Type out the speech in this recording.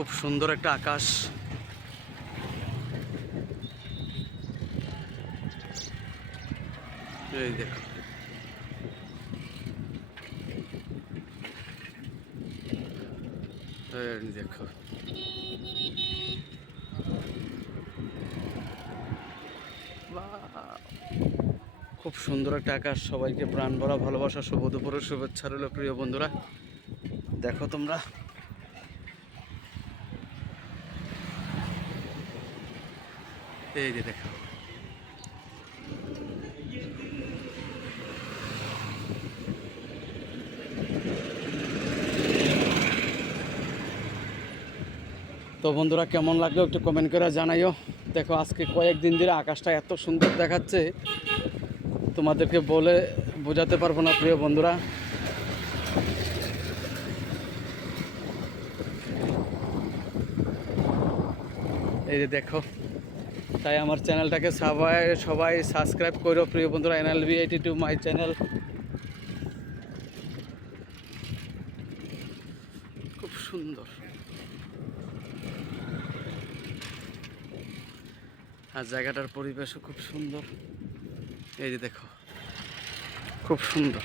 খুব সুন্দর একটা আকাশ। এই দেখো, এই দেখো, খুব সুন্দর একটা আকাশ। সবাইকে প্রাণ ভরা ভালোবাসা, শুভ দুপুরের শুভেচ্ছা রইল প্রিয় বন্ধুরা। দেখো তোমরা, এই যে দেখো, তো বন্ধুরা কেমন লাগলো একটু কমেন্ট করে জানাইও। দেখো আজকে কয়েকদিন ধরে আকাশটা এত সুন্দর দেখাচ্ছে, তোমাদেরকে বলে বোঝাতে পারবো না প্রিয় বন্ধুরা। এই যে দেখো, তাই আমার চ্যানেলটাকে সবাই সাবস্ক্রাইব করো প্রিয় বন্ধুরা। NLV82 my channel. খুব সুন্দর, আর জায়গাটার পরিবেশও খুব সুন্দর। এই যে দেখো, খুব সুন্দর।